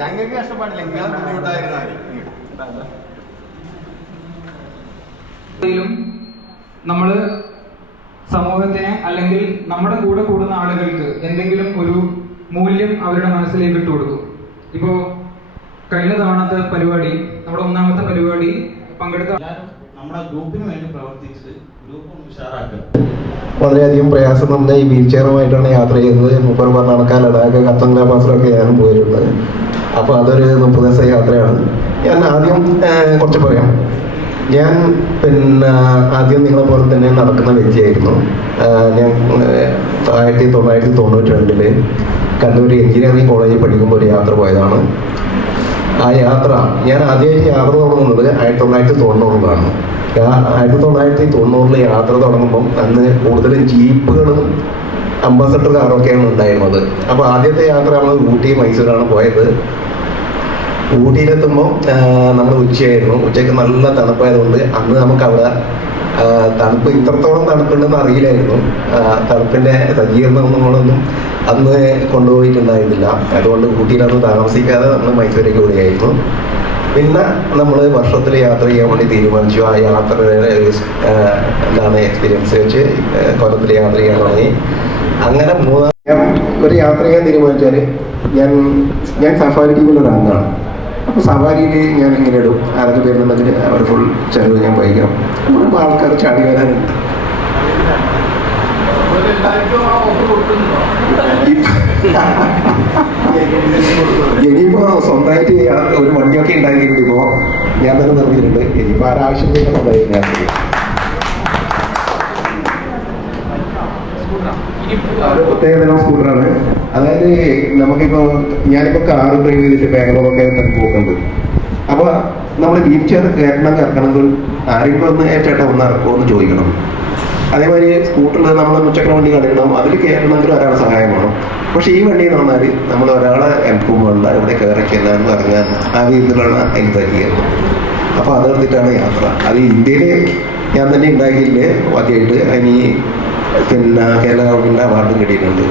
ഞങ്ങൾക്ക് കഷ്ടപ്പാടില്ല, നിങ്ങളെ ബുദ്ധിമുട്ടായിരുന്നു. നമ്മള് സമൂഹത്തിന് അല്ലെങ്കിൽ നമ്മുടെ കൂടെ കൂടുന്ന ആളുകൾക്ക് എന്തെങ്കിലും ഒരു മൂല്യം അവരുടെ മനസ്സിലേക്ക് ഇട്ട് കൊടുക്കും. ഇപ്പോ കഴിഞ്ഞ തവണത്തെ പരിപാടി, നമ്മുടെ ഒന്നാമത്തെ പരിപാടി പങ്കെടുത്ത നമ്മുടെ ഗ്രൂപ്പിന് വേണ്ടി പ്രവർത്തിച്ചത് ഗ്രൂപ്പ് ഉഷാറാക്കുക. വളരെയധികം പ്രയാസം നമ്മുടെ ഈ വീൽ ചെയറുമായിട്ടാണ് യാത്ര ചെയ്യുന്നത്. 30 നടക്കാൻ ലഡാക്ക് കത്തംഗ്ല പാസിലൊക്കെ ഞാനും പോയിട്ടുണ്ട്. അപ്പോൾ അതൊരു 30 ദിവസ യാത്രയാണ്. ഞാൻ ആദ്യം കുറച്ച് പറയാം. ഞാൻ ആദ്യം നിങ്ങളെ പോലെ തന്നെ നടക്കുന്ന വ്യക്തിയായിരുന്നു. ഞാൻ 1992 കണ്ണൂർ എഞ്ചിനീയറിംഗ് കോളേജിൽ പഠിക്കുമ്പോൾ ഒരു യാത്ര പോയതാണ്. ആ യാത്ര ഞാൻ ആദ്യമായിട്ട് യാത്ര തുടങ്ങുന്നത് 1990-ലാണ്. 1990 യാത്ര തുടങ്ങുമ്പം അന്ന് കൂടുതലും ജീപ്പുകളും അംബാസഡർ കാറൊക്കെയാണ് ഉണ്ടായിരുന്നത്. അപ്പോൾ ആദ്യത്തെ യാത്ര നമ്മൾ ഊട്ടി മൈസൂരാണ് പോയത്. ഊട്ടിയിലെത്തുമ്പോൾ നമ്മൾ ഉച്ചയായിരുന്നു. ഉച്ചയ്ക്ക് നല്ല തണുപ്പായതുകൊണ്ട് അന്ന് നമുക്ക് അവിടെ തണുപ്പ് ഇത്രത്തോളം തണുപ്പുണ്ടെന്ന് അറിയില്ലായിരുന്നു. തണുപ്പിൻ്റെ സജ്ജീകരണങ്ങളൊന്നും അന്ന് കൊണ്ടുപോയിട്ടുണ്ടായിരുന്നില്ല. അതുകൊണ്ട് ഊട്ടിയിലൊന്നും താമസിക്കാതെ നമ്മൾ മൈസൂരേക്ക് പോവുകയായിരുന്നു. പിന്നെ നമ്മൾ വർഷത്തിൽ യാത്ര ചെയ്യാൻ വേണ്ടി തീരുമാനിച്ചു. ആ യാത്രയുടെ എക്സ്പീരിയൻസ് വെച്ച് കൊല്ലത്തിൽ യാത്ര ചെയ്യാൻ തുടങ്ങി. അങ്ങനെ ഒരു യാത്ര ചെയ്യാൻ തീരുമാനിച്ചാൽ ഞാൻ സഫാരി ടീമിലൊരു അംഗമാണ്. അപ്പോൾ സഫാരിയിൽ ഞാൻ ഇങ്ങനെ ഇടും, ആരൊക്കെ പേരുന്നുണ്ടെങ്കിൽ അവർ ഫുൾ ചെലവ് ഞാൻ വഹിക്കണം. അപ്പോൾ ആൾക്കാർ ചാടി വരാനുണ്ട്. ഇനിയിപ്പോ സ്വന്തമായിട്ട് ഒരു വണ്ടിയൊക്കെ ഉണ്ടാക്കിയിട്ടുണ്ട്. ഇപ്പോ ഞാൻ തന്നെ നിർമ്മിച്ചിട്ടുണ്ട്. ഇനിയിപ്പോ ആരാവശ്യം സ്വന്തമായിട്ട് ഞാൻ പ്രത്യേകതരം സ്കൂട്ടറാണ്. അതായത് നമുക്കിപ്പോ ഞാനിപ്പോ കാറ് ഡ്രൈവ് ചെയ്തിട്ട് ബാംഗ്ലൂറൊക്കെ പോക്കുന്നുണ്ട്. അപ്പൊ നമ്മൾ വീൽ ചെയർ ഇറക്കണമെങ്കിൽ ആരെങ്കിലും ഒന്ന് ചേട്ടാ ഒന്ന് ഇറക്കുമോ എന്ന് ചോദിക്കണം. അതേമാതിരി സ്കൂട്ടറിൽ നമ്മൾ മുച്ചക്ര വണ്ടി കണ്ടിടണം, അതിൽ കയറണമെങ്കിൽ ഒരാളെ സഹായം വേണം. പക്ഷെ ഈ വണ്ടി എന്ന് പറഞ്ഞാൽ നമ്മൾ ഒരാളെ ഹെൽപ്പും വേണ്ട, ഇവിടെ കയറിക്കെല്ലാം ഇറങ്ങാൻ ആ രീതിയിലാണ് അതിന് തരികയുള്ളത്. അപ്പോൾ അതെടുത്തിട്ടാണ് യാത്ര. അത് ഇന്ത്യയിൽ ഞാൻ തന്നെ ഉണ്ടാക്കിയില്ലേ ബാക്കിയായിട്ട് അതിന് കേരള ഗവൺമെൻറ് അവാർഡും കിട്ടിയിട്ടുണ്ട്.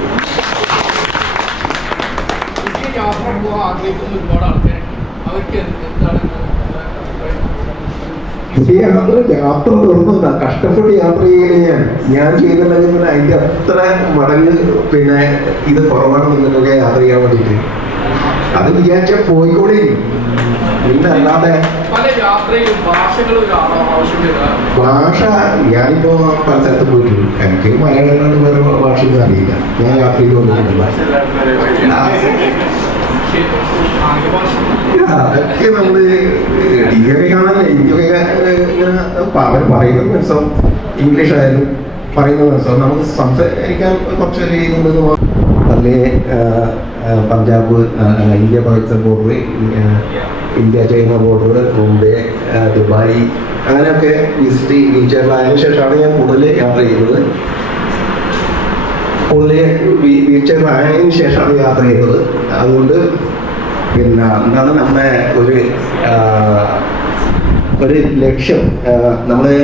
യാത്ര തുറന്നില്ല, കഷ്ടപ്പെട്ട് യാത്ര ചെയ്യല് ഞാൻ ചെയ്തിട്ടുണ്ടെങ്കിൽ അതിന്റെ അത്ര മടങ്ങ് ഇത് കുറവാണ് നിങ്ങൾക്കൊക്കെ യാത്ര ചെയ്യാൻ വേണ്ടിയിട്ട്. അത് വിചാരിച്ച പോയിക്കോളി. പിന്നെ അല്ലാതെ ഭാഷ ഞാനിപ്പോ പല സ്ഥലത്ത് പോയിട്ടുണ്ട്. എനിക്ക് മലയാളം വേറെ ഭാഷയൊന്നും അറിയില്ല. ഞാൻ യാത്ര ചെയ്ത് വന്നിട്ടില്ല. അതൊക്കെ നമ്മള് ഡിഗ്രി കാണാനല്ലേ എനിക്കൊക്കെ ഇങ്ങനെ അവർ പറയുന്നത് മനസ്സിലാവും. ഇംഗ്ലീഷ് ആയാലും പറയുന്നത് മനസ്സിലാവും. നമുക്ക് സംസാരിക്കാൻ കുറച്ച് ചെയ്യുന്നുണ്ടെന്ന് അതിലെ Punjab, India Pakistan border, India China border, Mumbai, Dubai അങ്ങനെയൊക്കെ വിസിറ്റ് വീൽചെയറിലായതിനു ശേഷമാണ് ഞാൻ കൂടുതൽ യാത്ര ചെയ്യുന്നത്. കൂടുതൽ വീൽചെയറിലായതിനു ശേഷമാണ് യാത്ര ചെയ്യുന്നത്. അതുകൊണ്ട് എന്താണ് നമ്മുടെ ഒരു ലക്ഷ്യം, നമ്മള്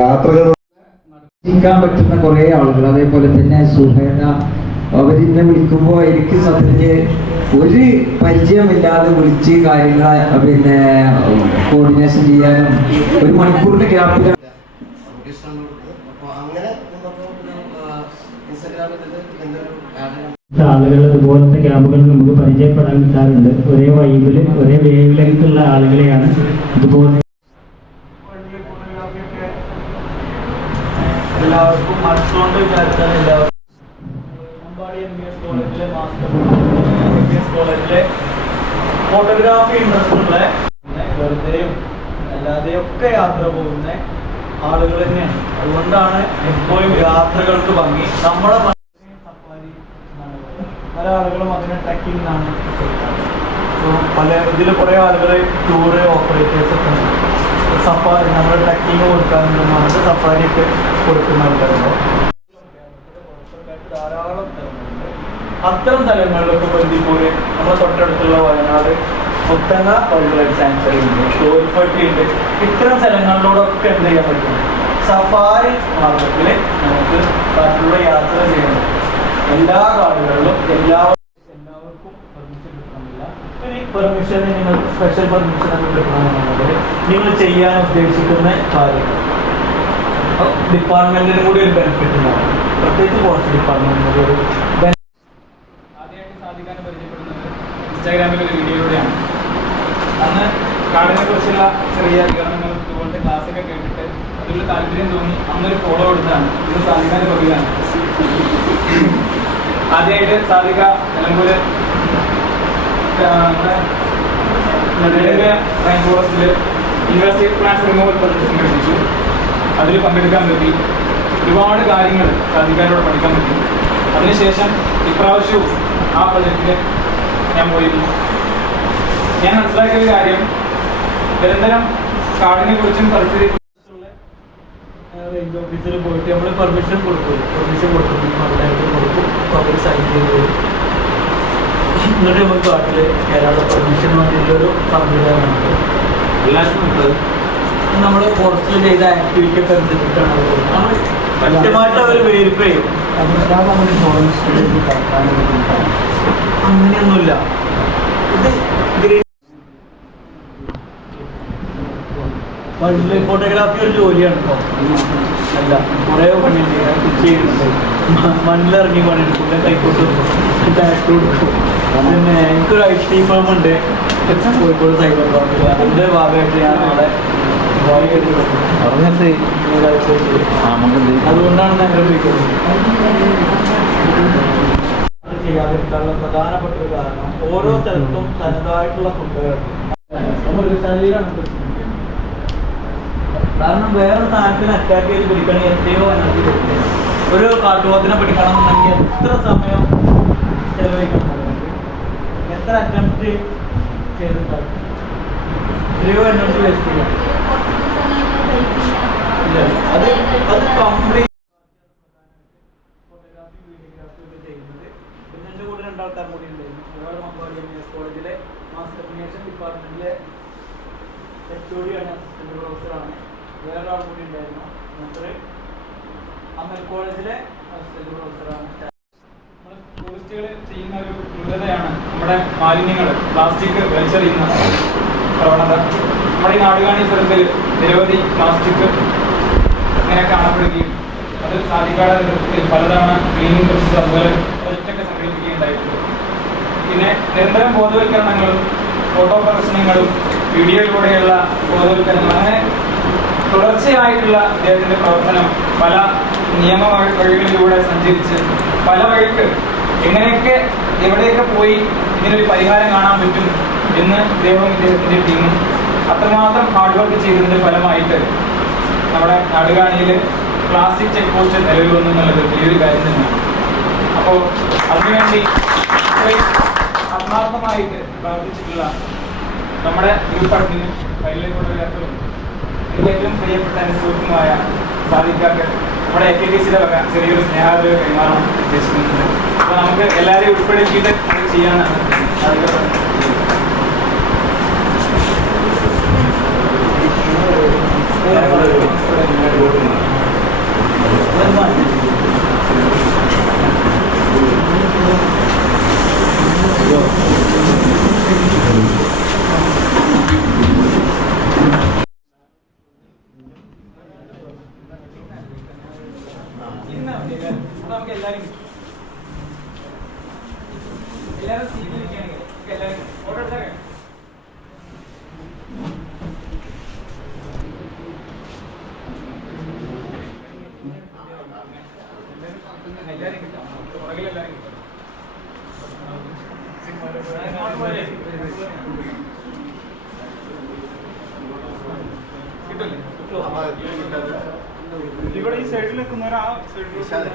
യാത്രകൾ ക്കാൻ പറ്റുന്ന കുറെ ആളുകൾ. അതേപോലെ തന്നെ സുഹേന അവരിന്നെ വിളിക്കുമ്പോൾ എനിക്ക് സത്യത്തില് ഒരു പരിചയമില്ലാതെ വിളിച്ച് കാര്യങ്ങൾ കോർഡിനേഷൻ ചെയ്യാനും ഒരു മണിക്കൂറിന്റെ ഗ്യാപ്പിൽ അങ്ങനെ ആളുകൾ ഇതുപോലത്തെ ക്യാമ്പുകൾ നമുക്ക് പരിചയപ്പെടാൻ കിട്ടാറുണ്ട്. ഒരേ വൈബില് ഒരേ വേവ് ലെങ്ത്തുള്ള ആളുകളെയാണ് ഇതുപോലെ. എല്ലാവർക്കും മനസ്സുകൊണ്ട് വിചാരിച്ചാൽ എല്ലാവർക്കും കോളേജിലെ ഫോട്ടോഗ്രാഫി ഇൻട്രസ്റ്റ് ഉള്ള വെറുതെയും അല്ലാതെയും ഒക്കെ യാത്ര പോകുന്ന ആളുകൾ തന്നെയാണ്. അതുകൊണ്ടാണ് എപ്പോഴും യാത്രകൾക്ക് ഭംഗി. നമ്മുടെ സഫാരി പല ആളുകളും അതിന് ട്രക്കിംഗ് എന്നാണ് പല ഇതിൽ കുറേ ആളുകൾ ടൂറ് ഓപ്പറേറ്റേഴ്സ് ഒക്കെ ഉണ്ട്. സഫാരി നമ്മൾ ട്രക്കിങ് കൊടുക്കാറുണ്ട്, സഫാരിയൊക്കെ കൊടുക്കുന്ന ആൾക്കാരുണ്ടോ. ധാരാളം സ്ഥലങ്ങളുണ്ട്. അത്തരം സ്ഥലങ്ങളിലൊക്കെ ബന്ദിപ്പൂര് നമ്മുടെ തൊട്ടടുത്തുള്ള Wayanad Muthanga wild life sanctuary ഉണ്ട്, ഷോർഫട്ടി ഉണ്ട്. ഇത്തരം സ്ഥലങ്ങളിലൂടെയൊക്കെ എന്ത് ചെയ്യാൻ പറ്റും? സഫാരി മാർഗത്തിൽ നമുക്ക് കാട്ടിലൂടെ യാത്ര ചെയ്യണം. എല്ലാ കാടുകളിലും എല്ലാവർക്കും പെർമിഷൻ കിട്ടണമെന്നില്ല. ഇനി പെർമിഷൻ നിങ്ങൾക്ക് സ്പെഷ്യൽ പെർമിഷൻ ഒക്കെ കിട്ടണമെന്നുണ്ടെങ്കിൽ നിങ്ങൾ ചെയ്യാൻ ഉദ്ദേശിക്കുന്ന കാര്യങ്ങൾ ഡിപ്പാർട്ട്മെന്റിനും കൂടി ഒരു ബെനിഫിറ്റ് ഉണ്ടാവും. പ്രത്യേകിച്ച് ഫോറസ്റ്റ് ഡിപ്പാർട്ട്മെന്റിന് ഒരു ആദ്യമായിട്ട് സാധിക്കാനും പരിചയപ്പെടുന്നത് ഇൻസ്റ്റാഗ്രാമിൽ ഒരു വീഡിയോയിലൂടെയാണ്. അന്ന് കാടിനെ കുറിച്ചുള്ള ചെറിയ വിവരണങ്ങളും ഇതുപോലത്തെ ക്ലാസ്സൊക്കെ കേട്ടിട്ട് അതിലുള്ള താല്പര്യം തോന്നി അന്നൊരു ഫോളോ എടുത്താണ്. ഇത് സാധിക്കാൻ പറയുകയാണ്. ആദ്യമായിട്ട് സാധിക നിലമ്പൂര് റൈൻ ഫോറസ്റ്റിൽ ഇൻവേസീവ് പ്ലാന്റ്സ് റിമൂവൽ പ്രൊജക്ട് സംഘടിപ്പിച്ചു. അതിൽ പങ്കെടുക്കാൻ പറ്റി. ഒരുപാട് കാര്യങ്ങൾ സാധിക്കാനോട് പഠിക്കാൻ പറ്റി. അതിനുശേഷം ഇപ്രാവശ്യവും ആ പ്രൊജക്റ്റിൽ ഞാൻ പോയിരുന്നു. ഞാൻ മനസ്സിലാക്കിയ കാര്യം, നിരന്തരം കാടിനെ കുറിച്ചും പരിസ്ഥിതി റേഞ്ച് ഓഫീസിൽ പോയിട്ട് നമ്മൾ പെർമിഷൻ കൊടുക്കും. അവർ സൈൻ ചെയ്ത് എന്നിട്ട് നമുക്ക് കാട്ടിൽ കയറാനുള്ള പെർമിഷൻ വേണ്ടിയിട്ടൊരു സംവിധാനമുണ്ട്. എല്ലാവർക്കും നമ്മൾ ഫോറസ്റ്റിൽ ചെയ്ത ആക്ടിവിറ്റി ഒക്കെ അനുസരിച്ചിട്ടാണ് നമ്മൾ കൃത്യമായിട്ട് അവർ വെരിഫൈ ചെയ്യും. അങ്ങനെയൊന്നുമില്ല. ഇത് വൈൽഡ് ലൈഫ് ഫോട്ടോഗ്രാഫി ഒരു ജോലിയാണ് കേട്ടോ. അല്ല, കുറേ പണി ചെയ്യുന്നുണ്ട്. മണ്ണിലിറങ്ങി പണിയെടുക്കും, കൈക്കോട്ട് ടാക്സ് കൊടുക്കും. പിന്നെ എനിക്കൊരു IT ഫേം ഉണ്ട് കോഴിക്കോട് സൈബർ പാർക്കിൽ. അതിൻ്റെ ഭാഗമായിട്ട് ഞാൻ അവിടെ അതുകൊണ്ടാണ് ഞങ്ങൾ ചെയ്യാതിരിക്കാനുള്ള പ്രധാനപ്പെട്ട ഒരു കാരണം ഓരോ സ്ഥലത്തും തനതായിട്ടുള്ള ഫുഡുകൾ ശരീരമാണ്. കാരണം വേറെ സാധനത്തിന് അറ്റാക്ക് ചെയ്ത് പിടിക്കണമെങ്കിൽ എത്രയോ എനർജി കൊടുക്കുക. ഒരു കാട്ടുപോത്തിനെ പിടിക്കണമെന്നുണ്ടെങ്കിൽ എത്ര സമയം ചെലവഴിക്കണം, എത്ര അറ്റംപ്റ്റ് ചെയ്തിട്ടാണ്, എത്രയോ എനർജി വേസ്റ്റ് ചെയ്യാം. അത് കംപ്ലീറ്റ് ഫോട്ടോഗ്രാഫി വീഡിയോഗ്രാഫി ഒക്കെ ചെയ്യുന്നത്. പിന്നെ എൻ്റെ കൂടെ രണ്ടാൾക്കാർ കൂടി ഉണ്ടായിരുന്നു. ഒരാൾ മമ്പാടി MIS കോളേജിലെ മാസ് കമ്മ്യൂണിക്കേഷൻ ഡിപ്പാർട്ട്മെൻറ്റിലെ HOD ആണ്, അസിസ്റ്റന്റ് പ്രൊഫസറാണ്. വേറൊരാൾ കൂടി ഉണ്ടായിരുന്നു, മൂപ്പര് അമൽ കോളേജിലെ അസിസ്റ്റന്റ് പ്രൊഫസറാണ്. നമ്മൾ ടൂറിസ്റ്റുകൾ ചെയ്യുന്ന ഒരു ക്രൂരതയാണ് നമ്മുടെ മാലിന്യങ്ങൾ, പ്ലാസ്റ്റിക് വലിച്ചെറിയുന്ന പ്രവണത. നമ്മുടെ ഈ നാടുകാണി സ്ഥലത്തിൽ നിരവധി പ്ലാസ്റ്റിക് ഇങ്ങനെ കാണപ്പെടുകയും അത് സാധിക്കാതെ നേതൃത്വത്തിൽ പലതവണ ക്ലീനിങ് പ്രോസസ് അതുപോലെ പ്രൊജക്റ്റൊക്കെ സംഘടിപ്പിക്കുകയുണ്ടായിട്ടുണ്ട്. പിന്നെ നിരന്തരം ബോധവൽക്കരണങ്ങളും ഫോട്ടോ പ്രദർശനങ്ങളും വീഡിയോയിലൂടെയുള്ള ബോധവൽക്കരണങ്ങൾ, അങ്ങനെ തുടർച്ചയായിട്ടുള്ള അദ്ദേഹത്തിൻ്റെ പ്രവർത്തനം പല നിയമ വഴികളിലൂടെ സഞ്ചരിച്ച് പല വഴിക്ക് എങ്ങനെയൊക്കെ എവിടെയൊക്കെ പോയി ഇതിനൊരു പരിഹാരം കാണാൻ പറ്റും എന്ന് ഇദ്ദേഹവും ഇദ്ദേഹത്തിൻ്റെ ടീമും അത്രമാത്രം ഹാർഡ് വർക്ക് ചെയ്തതിൻ്റെ ഫലമായിട്ട് നമ്മുടെ നാടുകാണിയിൽ പ്ലാസ്റ്റിക് ചെക്ക് പോസ്റ്റ് നിലവിൽ വന്നു എന്നുള്ളത് വലിയൊരു കാര്യം തന്നെയാണ്. അപ്പോൾ അതിനുവേണ്ടി ആത്മാർത്ഥമായിട്ട് പ്രവർത്തിച്ചിട്ടുള്ള നമ്മുടെ ഗ്രൂപ്പ് അഡ്മിനും വൈൽഡ് ലൈഫ് ഫോട്ടോഗ്രാഫറും എനിക്ക് ഏറ്റവും പ്രിയപ്പെട്ട എൻ്റെ സുഹൃത്തുമായ സാദിഖാക്ക് നമ്മുടെ AKTCയുടെ വക ചെറിയൊരു സ്നേഹാദരവ് കൈമാറാൻ ഉദ്ദേശിക്കുന്നുണ്ട്. അപ്പോൾ നമുക്ക് എല്ലാവരെയും ഉൾപ്പെടുത്തിയിട്ട് അത് ചെയ്യാനാണ് സാധിക്കപ്പെടുന്നത്. ഇരുന്നാൽ മതി എല്ലാവരും. അപ്പോൾ നമുക്ക് എല്ലാവരും കിട്ടും. എല്ലാവരും സീറ്റിൽ ഇരിക്കുകയാണെങ്കിൽ നമുക്ക് എല്ലാവരും കിട്ടും. ഫോട്ടോ എടുത്താൽ കഴിയും. എല്ലാവരും കിട്ടാം. പുറകിൽ എല്ലാവരും കിട്ടും. കിട്ടില്ലേ? ഇവിടെ ഈ സൈഡിൽ നിൽക്കുന്നവർ ആ സൈഡിൽ ഈ സൈഡിൽ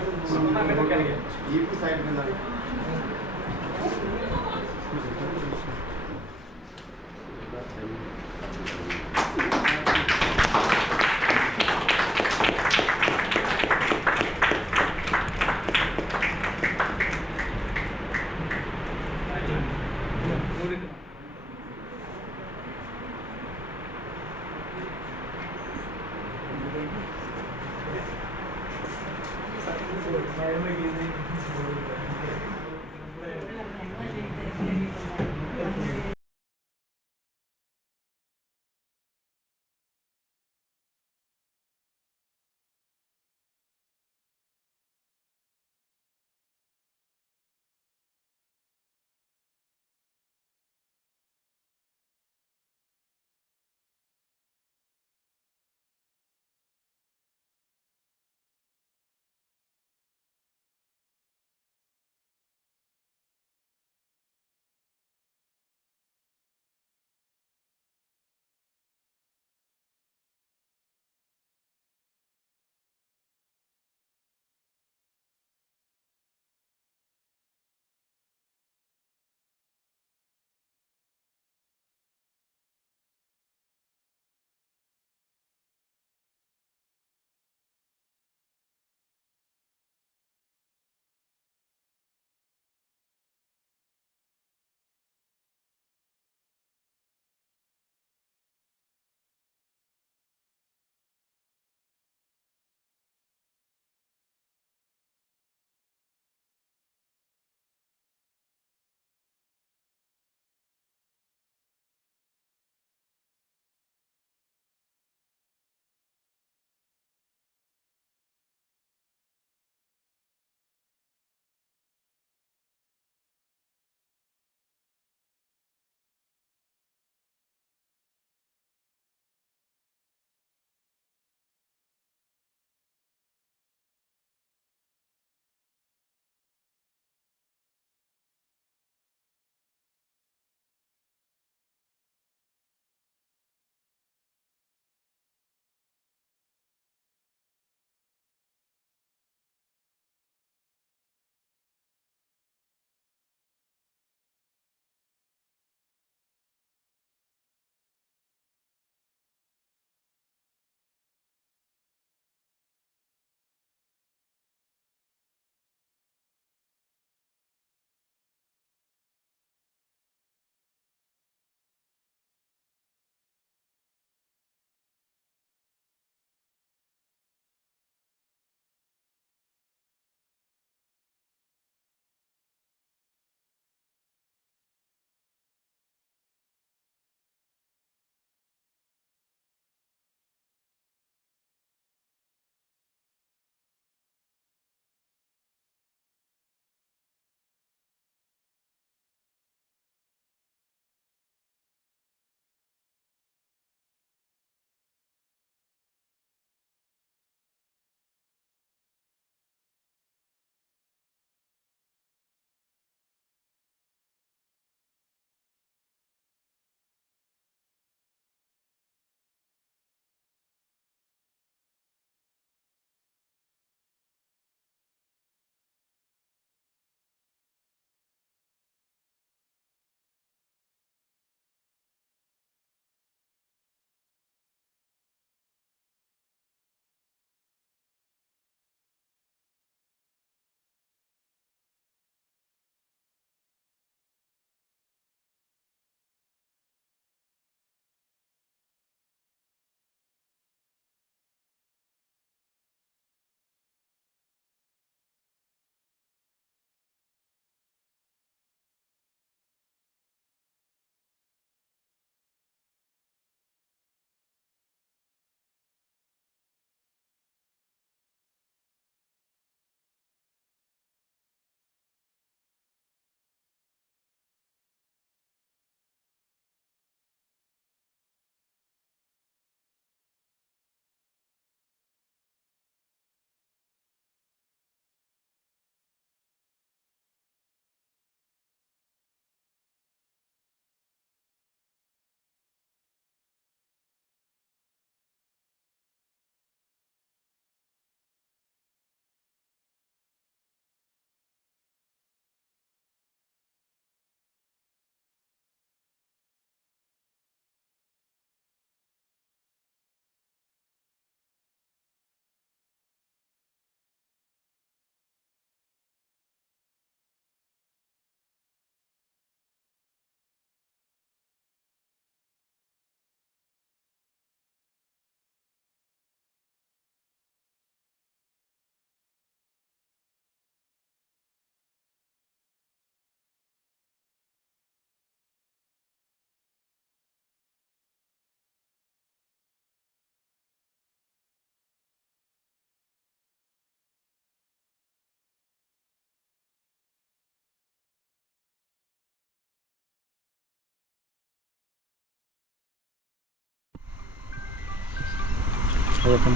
കഴുത്ത്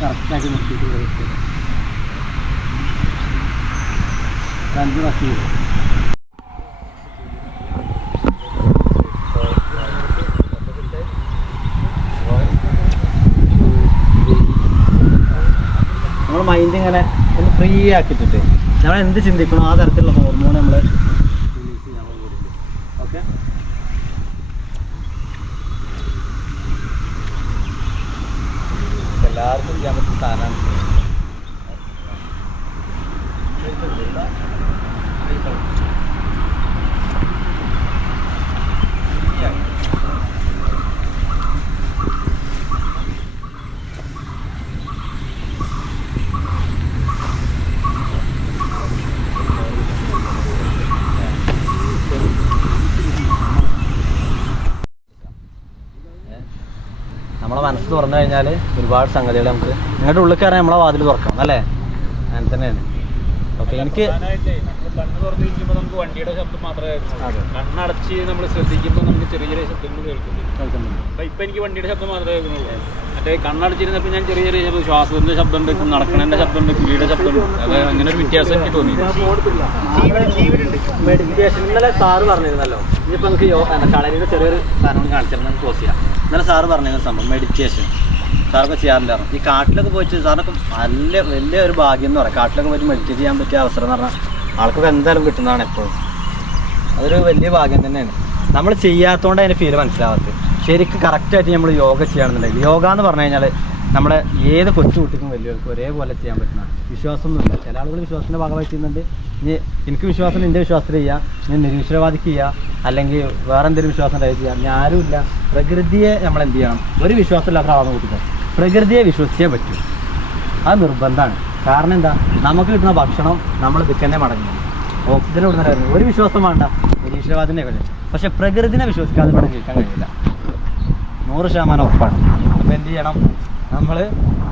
കറക്റ്റാക്കി നിർത്തിയിട്ട് 5 വർഷം നമ്മൾ മൈൻഡ് ഇങ്ങനെ ഒന്ന് ഫ്രീ ആക്കിയിട്ടിട്ട് നമ്മൾ എന്ത് ചിന്തിക്കണോ ആ തരത്തിലുള്ള ഹോർമോൺ നമ്മൾ റിലീസ് ചെയ്യാൻ കൂടില്ല. ഓക്കെ, എല്ലാവർക്കും ചെയ്യാൻ പറ്റുന്ന സാധനമാണ്. നമ്മളെ മനസ്സ് തുറന്നു കഴിഞ്ഞാൽ ഒരുപാട് സംഗതികൾ നമുക്ക് നിങ്ങളുടെ ഉള്ളിൽ കയറാൻ നമ്മളെ വാതിൽ തുറക്കണം അല്ലേ? അങ്ങനെ തന്നെയാണ്. ഓക്കെ, എനിക്ക് കണ്ണ് തുറന്നു കഴിക്കുമ്പോൾ നമുക്ക് വണ്ടിയുടെ ശബ്ദം മാത്രമേ കേൾക്കുന്നുള്ളൂ. കണ്ണടച്ച് നമ്മൾ ശ്രദ്ധിക്കുമ്പോൾ നമുക്ക് ചെറിയ ചെറിയ ശബ്ദങ്ങൾ കേൾക്കുന്നുണ്ട്. അപ്പം ഇപ്പം എനിക്ക് വണ്ടിയുടെ ശബ്ദം മാത്രമേ കേൾക്കുന്നുള്ളൂ. മറ്റേ കണ്ണടച്ചിരുന്നപ്പോൾ ഞാൻ ചെറിയ ചെറിയ ശബ്ദം, ശ്വാസത്തിൻ്റെ ശബ്ദമുണ്ട്, നടക്കണേൻ്റെ ശബ്ദമുണ്ട്, കിളിയുടെ ശബ്ദമുണ്ട്. അത് അങ്ങനെ ഒരു വ്യത്യാസം എനിക്ക് തോന്നി. മെഡിറ്റേഷൻ ഇന്നലെ സാറ് പറഞ്ഞിരുന്നല്ലോ, ഇനിയിപ്പോൾ നമുക്ക് കളരിയുടെ ചെറിയൊരു സാധനം കാണിച്ചാൽ നമുക്ക് ക്ലോസ് ചെയ്യാം. ഇന്നലെ സാറ് പറഞ്ഞിരുന്ന സംഭവം മെഡിറ്റേഷൻ സാറൊക്കെ ചെയ്യാറില്ലായിരുന്നു. ഈ കാട്ടിലൊക്കെ പോയിട്ട് സാറിനൊക്കെ വലിയ ഒരു ഭാഗ്യം എന്ന് പറയാം. കാട്ടിലൊക്കെ പോയിട്ട് മെഡിറ്റേറ്റ് ചെയ്യാൻ പറ്റിയ അവസരം എന്ന് പറഞ്ഞാൽ ആൾക്കൊക്കെ എന്തായാലും കിട്ടുന്നതാണ് എപ്പോഴും. അതൊരു വലിയ ഭാഗ്യം തന്നെയാണ്. നമ്മൾ ചെയ്യാത്തതുകൊണ്ട് അതിൻ്റെ ഫീൽ മനസ്സിലാവാത്തത്. ശരിക്കും കറക്റ്റായിട്ട് നമ്മൾ യോഗ ചെയ്യുകയാണെന്നുണ്ടെങ്കിൽ, യോഗ എന്ന് പറഞ്ഞു കഴിഞ്ഞാൽ നമ്മുടെ ഏത് കൊച്ചു കുട്ടിക്കും വലിയവർക്കും ഒരേപോലെ ചെയ്യാൻ പറ്റുന്നതാണ്. വിശ്വാസമൊന്നുമില്ല. ചില ആളുകൾ വിശ്വാസത്തിൻ്റെ ഭാഗമായി ചെയ്യുന്നുണ്ട്. ഇനി എനിക്ക് വിശ്വാസം എൻ്റെ വിശ്വാസത്തിൽ ചെയ്യാം, ഞാൻ നിരീശ്വരവാദിക്ക് ചെയ്യാം, അല്ലെങ്കിൽ വേറെ എന്തെങ്കിലും വിശ്വാസം ഉണ്ടായിട്ട് ചെയ്യാം. ഞാനുമില്ല. പ്രകൃതിയെ നമ്മൾ എന്ത് ചെയ്യണം? ഒരു വിശ്വാസമില്ലാത്ത ആളാണ് കൂട്ടിക്കാൻ. പ്രകൃതിയെ വിശ്വസിച്ചേ പറ്റൂ. അത് നിർബന്ധമാണ്. കാരണം എന്താ? നമുക്ക് കിട്ടുന്ന ഭക്ഷണം നമ്മൾ ഇതിൽ തന്നെ മടങ്ങും. ഓക്സിജൻ ഇവിടുന്ന് വരുന്നത്. ഒരു വിശ്വാസം വേണ്ട, നിരീശ്വരവാദിനെ കഴിയും. പക്ഷെ പ്രകൃതിനെ വിശ്വസിക്കാതെ ഇവിടെ ജീവിക്കാൻ കഴിയില്ല. 100% ഉറപ്പാണ്. അപ്പോൾ എന്ത് ചെയ്യണം? നമ്മൾ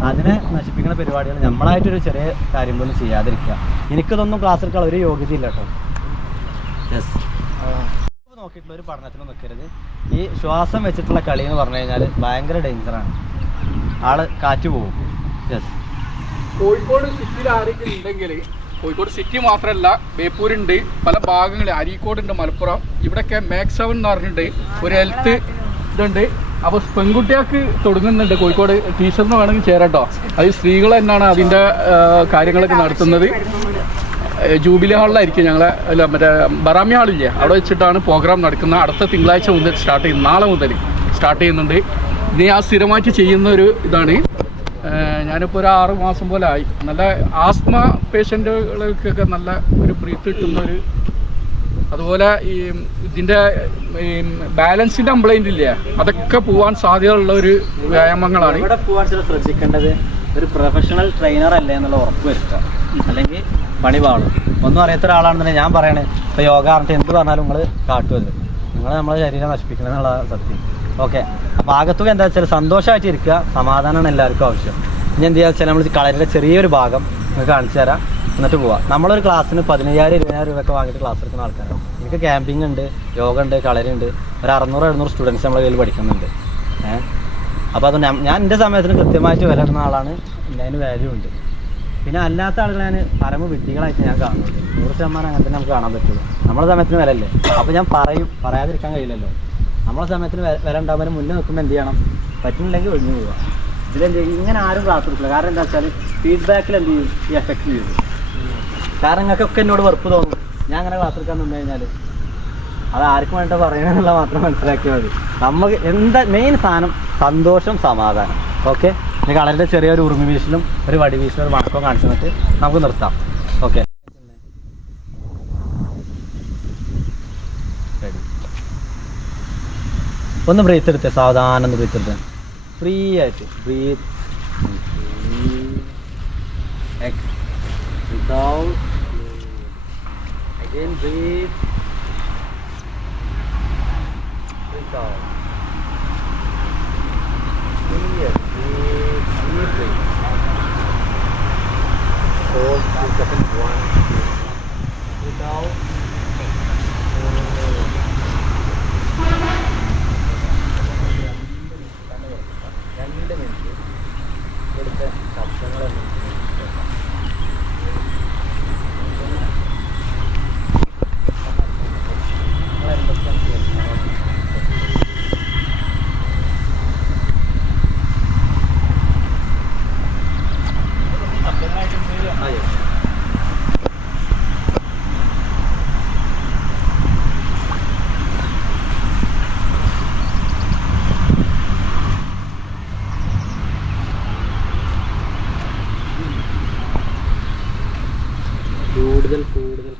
അതിനെ നശിപ്പിക്കുന്ന പരിപാടികൾ നമ്മളായിട്ടൊരു ചെറിയ കാര്യം പോലും ചെയ്യാതിരിക്കുക. എനിക്കിതൊന്നും ക്ലാസ് എടുക്കാൻ ഒരു യോഗ്യതയില്ല കേട്ടോ. യെസ്, നോക്കിയിട്ടുള്ള ഒരു പഠനത്തിന് നിൽക്കരുത്. ഈ ശ്വാസം വെച്ചിട്ടുള്ള കളി എന്ന് പറഞ്ഞു കഴിഞ്ഞാൽ ഭയങ്കര ഡേഞ്ചറാണ്. ആള് കാറ്റ് പോകും. യെസ്, കോഴിക്കോട് സിറ്റിയിൽ ആരെങ്കിലും ഉണ്ടെങ്കിൽ, കോഴിക്കോട് സിറ്റി മാത്രമല്ല, ബേപ്പൂരുണ്ട്, പല ഭാഗങ്ങളിൽ, അരീക്കോടുണ്ട്, മലപ്പുറം, ഇവിടെയൊക്കെ മാക്സ് 7 എന്ന് പറഞ്ഞിട്ടുണ്ട് ഒരു ഹെൽത്ത് ഇതുണ്ട്. അപ്പോൾ പെൺകുട്ടികൾക്ക് തുടങ്ങുന്നുണ്ട് കോഴിക്കോട്. ടീച്ചറിന് വേണമെങ്കിൽ ചേരാട്ടോ. അത് സ്ത്രീകൾ തന്നെയാണ് അതിൻ്റെ കാര്യങ്ങളൊക്കെ നടത്തുന്നത്. ജൂബിലി ഹാളിലായിരിക്കും ഞങ്ങളെ, അല്ല മറ്റേ ബറാമി ഹാളില്ലേ, അവിടെ വെച്ചിട്ടാണ് പ്രോഗ്രാം നടക്കുന്നത്. അടുത്ത തിങ്കളാഴ്ച മുതൽ സ്റ്റാർട്ട് ചെയ്യും, നാളെ മുതൽ സ്റ്റാർട്ട് ചെയ്യുന്നുണ്ട്. ഇത് ഞാൻ സ്ഥിരമായിട്ട് ചെയ്യുന്ന ഒരു ഇതാണ്. ഞാനിപ്പോൾ ഒരു 6 മാസം പോലെ ആയി. നല്ല ആസ്മ പേഷ്യൻറ്റുകൾക്കൊക്കെ നല്ല ഒരു ബ്രീത്ത് കിട്ടുന്ന ഒരു, അതുപോലെ ഈ ഇതിൻ്റെ ബാലൻസിൻ്റെ കംപ്ലൈൻ്റ് ഇല്ലേ, അതൊക്കെ പോകാൻ സാധ്യതയുള്ള ഒരു വ്യായാമങ്ങളാണ്. ഇവിടെ പോകാൻ ചില ശ്രദ്ധിക്കേണ്ടത് ഒരു പ്രൊഫഷണൽ ട്രെയിനർ അല്ലേ എന്നുള്ള ഉറപ്പ് വരുത്തുക. അല്ലെങ്കിൽ പണി പാടും. ഒന്നും അറിയാത്ത ഒരാളാണെന്നുണ്ടെങ്കിൽ ഞാൻ പറയണേ, ഇപ്പോൾ യോഗ പറഞ്ഞിട്ട് എന്ത് പറഞ്ഞാലും നിങ്ങൾ കാട്ടുമത്, നിങ്ങൾ നമ്മളെ ശരീരം നശിപ്പിക്കണം എന്നുള്ള സത്യം. ഓക്കെ, അപ്പോൾ ആകത്തുക എന്താ വെച്ചാൽ സന്തോഷമായിട്ട് ഇരിക്കുക, സമാധാനമാണ് എല്ലാവർക്കും ആവശ്യം. ഇനി എന്ത് ചെയ്യുക വെച്ചാൽ നമ്മൾ കളരിയുടെ ചെറിയൊരു ഭാഗം നിങ്ങൾക്ക് കാണിച്ചു തരാം, എന്നിട്ട് പോവാം. നമ്മളൊരു ക്ലാസ്സിന് 15,000-20,000 രൂപയൊക്കെ വാങ്ങിയിട്ട് ക്ലാസ് എടുക്കുന്ന ആൾക്കാരാണ്. എനിക്ക് ക്യാമ്പിംഗ് ഉണ്ട്, യോഗ ഉണ്ട്, കളരി ഉണ്ട്. ഒരു 600-700 സ്റ്റുഡൻസ് നമ്മളെ കയ്യിൽ പഠിക്കുന്നുണ്ട്. അപ്പോൾ അത് ഞാൻ എൻ്റെ സമയത്തിന് കൃത്യമായിട്ട് വില ഇടുന്ന ആളാണ്. അതിന് വാല്യൂ ഉണ്ട്. പിന്നെ അല്ലാത്ത ആളുകൾ ഞാൻ പരമ വിഡ്ഢികളായിട്ട് ഞാൻ കാണുന്നത്. 100% അങ്ങനെ തന്നെ നമുക്ക് കാണാൻ പറ്റുള്ളൂ. നമ്മുടെ സമയത്തിന് വില അല്ലേ. അപ്പോൾ ഞാൻ പറയാതിരിക്കാൻ കഴിയില്ലല്ലോ. നമ്മളെ സമയത്തിന് വില ഉണ്ടാകുമ്പോൾ മുന്നേ നിൽക്കുമ്പോൾ എന്ത് ചെയ്യണം? പറ്റുന്നില്ലെങ്കിൽ ഒഴിഞ്ഞു പോവുക. ഇതിലെന്ത് ചെയ്യും? ഇങ്ങനെ ആരും ക്ലാസ് എടുക്കില്ല. കാരണം എന്താ വെച്ചാൽ ഫീഡ്ബാക്കിൽ എന്ത് ചെയ്യും? ഈ എഫക്റ്റ് ചെയ്യും. കാരണം നിങ്ങൾക്കൊക്കെ എന്നോട് വെറുപ്പ് തോന്നും ഞാൻ അങ്ങനെ ക്ലാസ് എടുക്കാൻ നിന്ന് കഴിഞ്ഞാൽ. അത് ആർക്കും വേണ്ട പറയണമെന്നുള്ള മാത്രം മനസ്സിലാക്കിയാൽ മതി. നമുക്ക് എന്താ മെയിൻ സാധനം? സന്തോഷം, സമാധാനം. ഓക്കെ, നിങ്ങൾക്ക് വളരെ ചെറിയൊരു ഉറുമി വീശലും ഒരു വടി വീശലും ഒരു വണക്കവും കാണിച്ചു തന്നിട്ട് നമുക്ക് നിർത്താം. ഓക്കെ, ഒന്ന് ബ്രീത്ത് എടുത്തേ, സാവധാനം ഒന്ന് ബ്രീത്ത് എടുത്തേ, ഫ്രീ ആയിട്ട് breath out, again breathe out.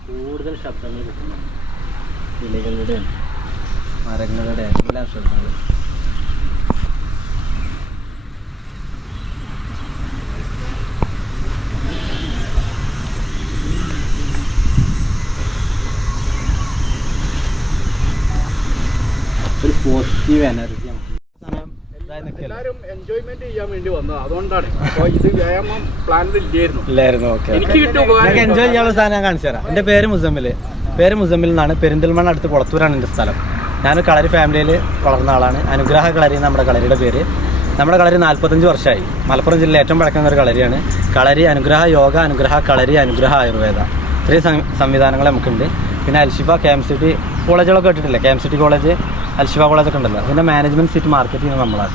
കൂടുതൽ ശബ്ദങ്ങൾ കിട്ടുന്നുണ്ട്. കിളികളുടെ മരങ്ങളുടെ എല്ലാ ശബ്ദങ്ങളും. ഒരു പോസിറ്റീവ് എനർജി എല്ലാവരും എൻജോയ്മെന്റ് ചെയ്യാൻ വേണ്ടി വന്നത് അതുകൊണ്ടാണ്. അപ്പോൾ ഇത് വ്യായാമം പ്ലാനിൽ ഇല്ലായിരുന്നു. എനിക്ക് കിട്ടിയ ഉപകാരം എൻജോയ് ചെയ്യാനുള്ള സാധനം ഞാൻ കാണിച്ചു തരാം. എൻ്റെ പേര് മുസമ്മിൽ എന്നാണ്. പെരിന്തൽമണ്ണ അടുത്ത് കുളത്തൂരാണ് എൻ്റെ സ്ഥലം. ഞാൻ കളരി ഫാമിലിയിൽ വളർന്ന ആളാണ്. അനുഗ്രഹ കളരി നമ്മുടെ കളരിയുടെ പേര്. നമ്മുടെ കളരി 45 വർഷമായി. മലപ്പുറം ജില്ലയിൽ ഏറ്റവും പഴക്കുന്ന ഒരു കളരിയാണ്. കളരി അനുഗ്രഹ യോഗ, അനുഗ്രഹ കളരി, അനുഗ്രഹ ആയുർവേദ, ഇത്രയും സംവിധാനങ്ങൾ നമുക്കുണ്ട്. പിന്നെ അൽഷിഫ KMCT കോളേജുകളൊക്കെ കേട്ടിട്ടില്ലേ? KMCT കോളേജ്, അൽഷിഫ കോളേജൊക്കെ ഉണ്ടല്ലോ. അതിൻ്റെ മാനേജ്മെൻറ്റ് സീറ്റ് മാർക്കറ്റ് ചെയ്യുന്നത് നമ്മളാണ്.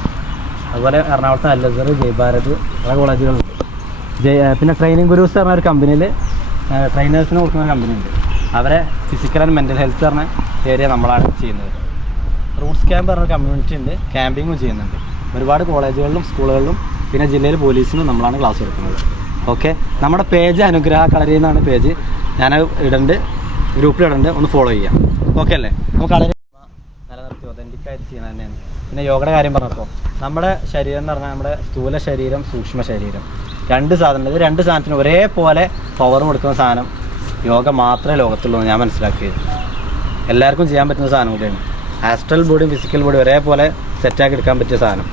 അതുപോലെ എറണാകുളത്ത് അൽ-അസ്ഹർ, ജയ്ഭാരത് പല കോളേജുകളുണ്ട്. പിന്നെ ട്രെയിനിങ് ഗുരൂസ് പറഞ്ഞ ഒരു കമ്പനിയിൽ ട്രെയിനേഴ്സിന് കൊടുക്കുന്ന ഒരു കമ്പനിയുണ്ട്. അവരെ ഫിസിക്കൽ ആൻഡ് മെൻ്റൽ ഹെൽത്ത് പറഞ്ഞ ഏരിയ നമ്മളാണ് ചെയ്യുന്നത്. റൂട്ട്സ് ക്യാമ്പ് പറഞ്ഞ കമ്മ്യൂണിറ്റി ഉണ്ട്. ക്യാമ്പിങ്ങും ചെയ്യുന്നുണ്ട്. ഒരുപാട് കോളേജുകളിലും സ്കൂളുകളിലും പിന്നെ ജില്ലയിൽ പോലീസിനും നമ്മളാണ് ക്ലാസ് എടുക്കുന്നത്. ഓക്കെ, നമ്മുടെ പേജ് അനുഗ്രഹ കളരി എന്നാണ് പേജ്. ഞാൻ ഇടുന്നുണ്ട്, ഗ്രൂപ്പിലിടുന്നുണ്ട്, ഒന്ന് ഫോളോ ചെയ്യാം. ഓക്കെ അല്ലേ? നമുക്ക് കളരി നിലനിർത്തി ഒതൻറ്റിക്കായിട്ട് ചെയ്യുന്നത് തന്നെയാണ്. പിന്നെ യോഗയുടെ കാര്യം പറഞ്ഞപ്പോൾ നമ്മുടെ ശരീരം എന്ന് പറഞ്ഞാൽ നമ്മുടെ സ്ഥൂല ശരീരം, സൂക്ഷ്മ ശരീരം, രണ്ട് സാധനം. ഇത് രണ്ട് സാധനത്തിന് ഒരേപോലെ പവർ കൊടുക്കുന്ന സാധനം യോഗ മാത്രമേ ലോകത്തുള്ളൂ ഞാൻ മനസ്സിലാക്കിയത്. എല്ലാവർക്കും ചെയ്യാൻ പറ്റുന്ന സാധനം കൂടിയാണ്. ആസ്ട്രൽ ബോഡിയും ഫിസിക്കൽ ബോഡിയും ഒരേപോലെ സെറ്റാക്കി എടുക്കാൻ പറ്റിയ സാധനം.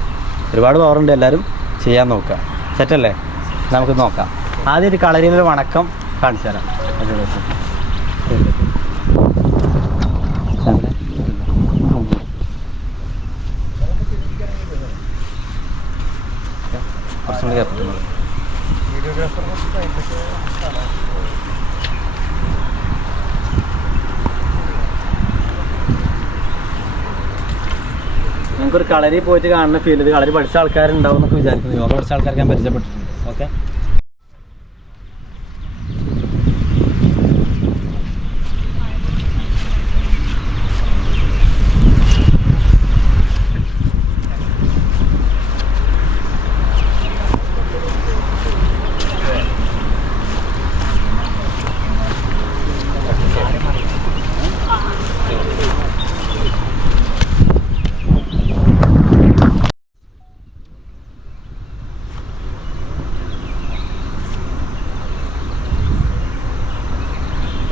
ഒരുപാട് പവറുണ്ട്. എല്ലാവരും ചെയ്യാൻ നോക്കുക. സെറ്റല്ലേ? നമുക്ക് നോക്കാം. ആദ്യം ഒരു കളരിയിലൊരു വണക്കം കാണിച്ചു തരാം. കുറച്ചും കൂടി കേൾപ്പറ്റുന്നത് നമുക്കൊരു കളരി പോയിട്ട് കാണുന്ന ഫീൽ. ഇത് കളരി പഠിച്ച ആൾക്കാരുണ്ടാവും എന്നൊക്കെ വിചാരിക്കുന്നു. യോഗ പഠിച്ച ആൾക്കാർക്ക് ഞാൻ പരിചയപ്പെട്ടിട്ടുണ്ട്. ഓക്കെ,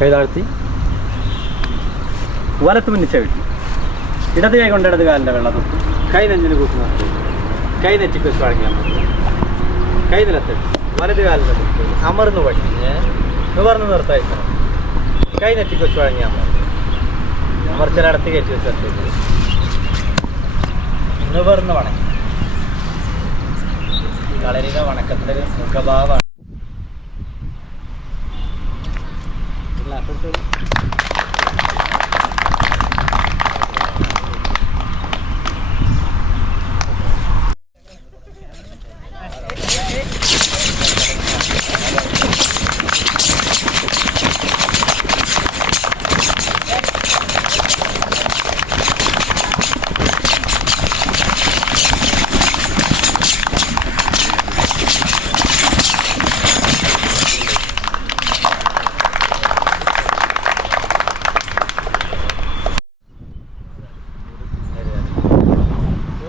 കൈ താഴ്ത്തി വലത്ത് മുന്നിച്ച വീട്ടി ഇടത് കൈ കൊണ്ട് ഇടത് കാലിൻ്റെ വെള്ളം തൊട്ട് കൈ നെഞ്ചിന് കൂട്ടുന്ന കൈ നെറ്റിക്ക് വെച്ച് വഴങ്ങിയാൽ മതി. കൈ നിലത്ത് വലത് കാലിൻ്റെ തൊട്ട് അമർന്ന് വഴിഞ്ഞ് നിവർന്ന് നിർത്തയക്കണം. കൈ നെറ്റിക്ക് വെച്ച് വഴങ്ങിയാൽ മതി. അമർച്ചലടത്ത് കയറ്റി വെച്ചിട്ട് നിവർന്ന് വണങ്ങി. കളരിയുടെ വണക്കത്തിൻ്റെ ഒരു മുഖഭാവമാണ്.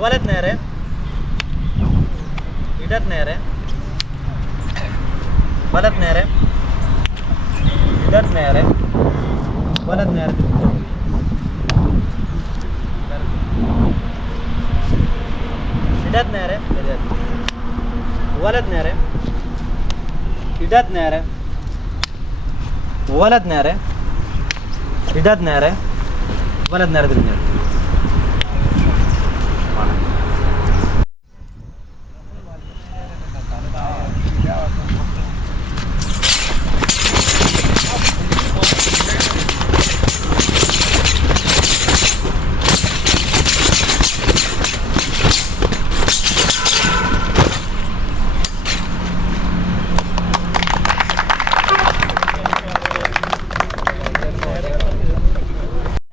വലത് നേരെ, ഇടത് നേരെ, വലത് നേരെ, ഇടത് നേരെ, വലത് നേരെ. ഇടത് നേരെ വലത് നേരെ ഇടത് നേരെ വലത് നേരെ ഇടത് നേരെ വലത് നേരെ തിരിഞ്ഞു.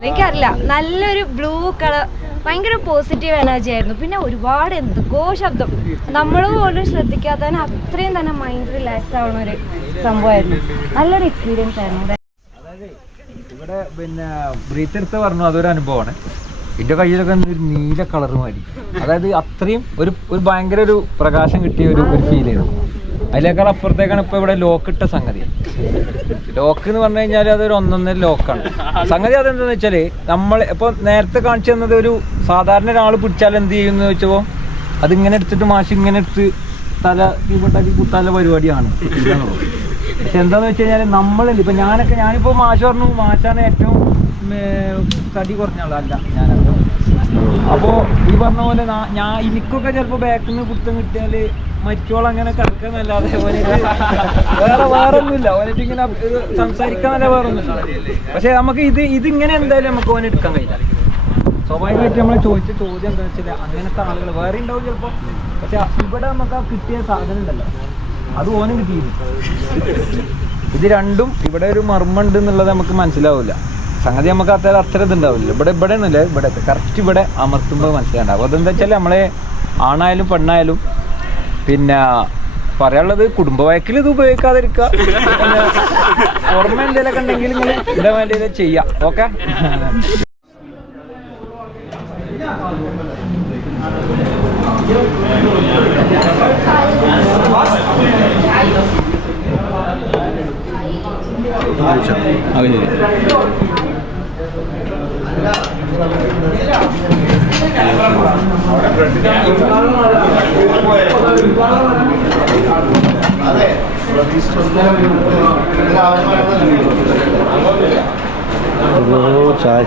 എനിക്കറിയില്ല, നല്ലൊരു ബ്ലൂ കളർ, ഭയങ്കര പോസിറ്റീവ് എനർജി ആയിരുന്നു. പിന്നെ ഒരുപാട് എന്തൊക്കെയോ ശബ്ദം, നമ്മൾ പോലും ശ്രദ്ധിക്കാത്തതിന് അത്രയും തന്നെ മൈൻഡ് റിലാക്സ് ആവുന്ന ഒരു സംഭവമായിരുന്നു. നല്ലൊരു എക്സ്പീരിയൻസ് ആയിരുന്നു. അതായത് ഇവിടെ പിന്നെ ബ്രീത്ത് എടുത്ത് പറഞ്ഞു അതൊരു അനുഭവമാണ്. എൻ്റെ കയ്യിലൊക്കെ ഒരു നീല കളർ മാറി, അതായത് അത്രയും ഒരു ഭയങ്കര ഒരു പ്രകാശം കിട്ടിയ ഒരു ഫീൽ ചെയ്തു. അതിലേക്കാൾ അപ്പുറത്തേക്കാണ് ഇപ്പോൾ ഇവിടെ ലോക്ക് ഇട്ട സംഗതി. ലോക്ക് എന്ന് പറഞ്ഞു കഴിഞ്ഞാൽ അതൊരു 1.5 ലോക്കാണ് സംഗതി. അതെന്താണെന്ന് വെച്ചാൽ നമ്മൾ ഇപ്പോൾ നേരത്തെ കാണിച്ചു തന്നത് ഒരു സാധാരണ ഒരാൾ പിടിച്ചാൽ എന്ത് ചെയ്യുമെന്ന് ചോദിച്ചപ്പോൾ അതിങ്ങനെ എടുത്തിട്ട് മാഷ് ഇങ്ങനെ എടുത്ത് തല തീപണ്ടാക്കി കുത്താനുള്ള പരിപാടിയാണ്. പക്ഷെ എന്താണെന്ന് വെച്ച് കഴിഞ്ഞാൽ നമ്മളില്ല, ഇപ്പം ഞാനിപ്പോൾ മാഷ് പറഞ്ഞു മാഷാണ് ഏറ്റവും തടി കുറഞ്ഞ ആളല്ല ഞാനത്. അപ്പോൾ ഈ പറഞ്ഞ പോലെ എനിക്കൊക്കെ ചിലപ്പോൾ ബാക്കിൽ നിന്ന് കുത്തം കിട്ടിയാൽ മരിച്ചോളം അങ്ങനെ കിടക്കുന്നല്ലാതെ വേറെ ഒന്നുമില്ല. ഓനിട്ട് ഇങ്ങനെ സംസാരിക്കാന്നല്ല വേറെ ഒന്നുമില്ല. പക്ഷെ നമുക്ക് ഇതിങ്ങനെ എന്തായാലും നമുക്ക് ഓനെ എടുക്കാൻ കഴിയില്ല. സ്വാഭാവികമായിട്ട് നമ്മൾ ചോദിച്ച ചോദ്യം എന്താ വെച്ചാൽ അങ്ങനത്തെ ആളുകൾ വേറെ ഉണ്ടാവും ചിലപ്പോൾ. പക്ഷെ ഇവിടെ നമുക്ക് ആ കിട്ടിയ സാധനം ഉണ്ടല്ലോ, അത് ഓനും കിട്ടിയിരുന്നു. ഇത് രണ്ടും ഇവിടെ ഒരു മർമ്മമുണ്ട് എന്നുള്ളത് നമുക്ക് മനസ്സിലാവില്ല. സംഗതി നമുക്ക് അത്ര ഇതുണ്ടാവില്ല. ഇവിടെ ഒന്നുമില്ല, ഇവിടെ കറക്റ്റ് ഇവിടെ അമർത്തുമ്പോൾ മനസ്സിലാണ്ടാവും. അതെന്താ വെച്ചാൽ നമ്മളെ ആണായാലും പെണ്ണായാലും പിന്നെ പറയാനുള്ളത് കുടുംബ വഴക്കിൽ ഇത് ഉപയോഗിക്കാതിരിക്കുക. പിന്നെ ഓർമ്മ എന്തെങ്കിലുമൊക്കെ ഉണ്ടെങ്കിൽ നിങ്ങൾ ഇവിടെ വേണ്ടി ചെയ്യാം. ഓക്കെ. ചായ